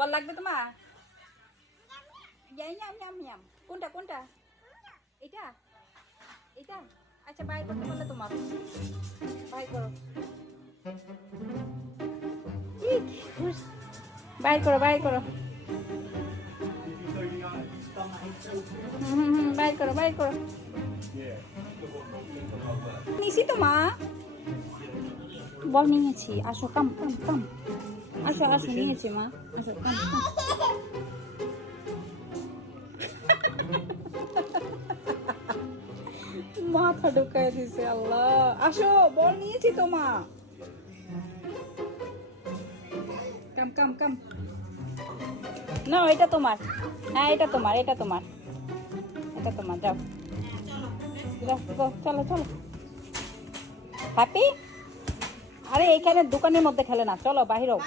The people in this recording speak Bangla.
বল লাগবে তোমার ইয়াই ইয়াম ইয়াম ইয়াম কোনটা কোনটা এটা এটা আচ্ছা বাইর করতে বললে তোমার বাইর করো বাইর করো বাইর করো বাইর করো বাইর করো নিছি তো মা বল নিয়েছি। আসো কাম কাম কাম আসো আসো নিয়েছি মা আসো কাম কাম মাথা ঢুকায় দিছে আল্লাহ আসো বল নিয়েছি তো মা কাম কাম কাম না এটা তোমার হ্যাঁ এটা তোমার এটা তোমার এটা তোমার যাও যাও যাও, চলো চলো হ্যাপি আরে এইখানে দোকানের মধ্যে খেলে না। চলো বাহিরও